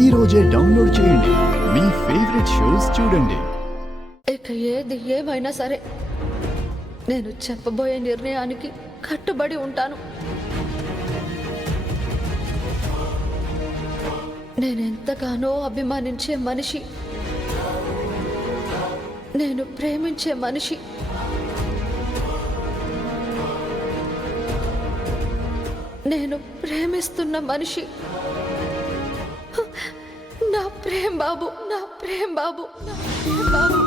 ఈ రోజే డౌన్లోడ్ చేయండి. మీ ఫేవరెట్ షోస్ చూడండి. ఇక ఏది ఏమైనా సరే నేను చెప్పబోయే నిర్ణయానికి కట్టుబడి ఉంటాను. నేనెంతగానో అభిమానించే మనిషి, నేను ప్రేమించే మనిషి, నేను ప్రేమిస్తున్న మనిషి నా ప్రేమ్ బాబు, నా ప్రేమ్ బాబు, నా ప్రేమ్ బాబు.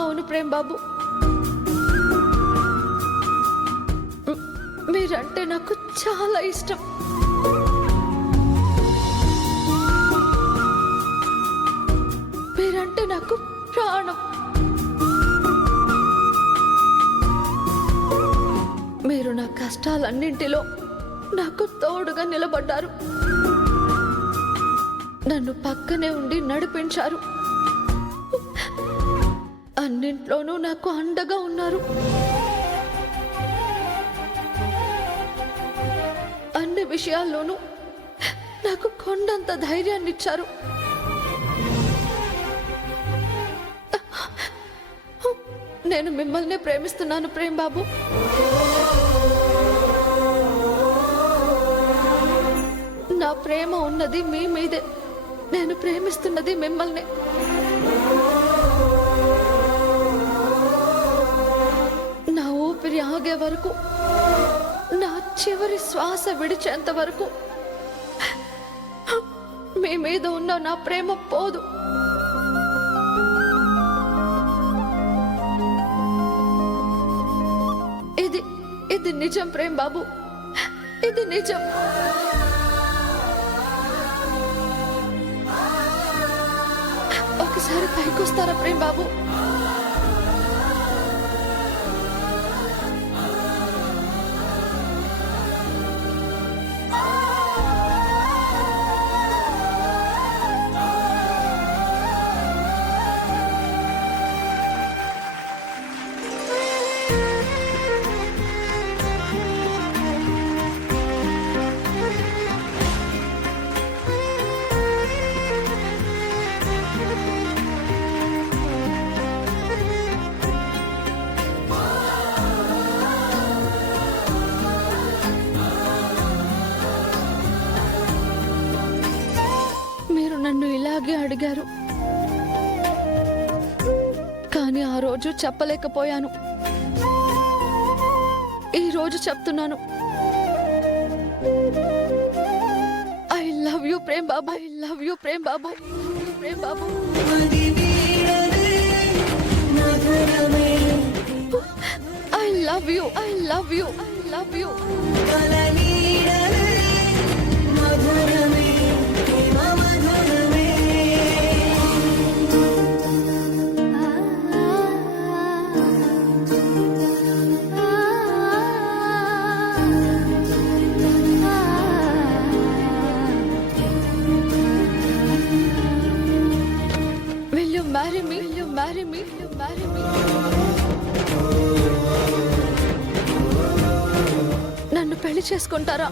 అవును ప్రేమ్ బాబు, మీరంటే నాకు చాలా ఇష్టం. మీరంటే నాకు ప్రాణం. మీరు నా కష్టాలన్నింటిలో నాకు తోడుగా నిలబడ్డారు. నన్ను పక్కనే ఉండి నడిపించారు. అన్నింట్లోనూ నాకు అండగా ఉన్నారు. అన్ని విషయాల్లోనూ నాకు కొండంత ధైర్యాన్ని ఇచ్చారు. నేను మిమ్మల్ని ప్రేమిస్తున్నాను ప్రేమ్ బాబు. నా ప్రేమ ఉన్నది మీ మీదే. నేను ప్రేమిస్తున్నది మిమ్మల్ని. నా ఊపిరి ఆగే వరకు, నా చివరి శ్వాస విడిచేంత వరకు మీ మీద ఉన్న నా ప్రేమ పోదు. ఇది నిజం ప్రేమ్ బాబు, ఇది నిజం. ఒకసారి పైకొస్తారా ప్రేమ్ బాబు? నన్ను ఇలాగే అడిగారు, కానీ ఆ రోజు చెప్పలేకపోయాను. ఈ రోజు చెప్తున్నాను. I love you Prem Baba, I love you Prem Baba, Prem Babu. I love you, I love you, I love you. Marry me, will you marry me, will you marry me? నన్ను పెళ్లి చేసుకుంటారా?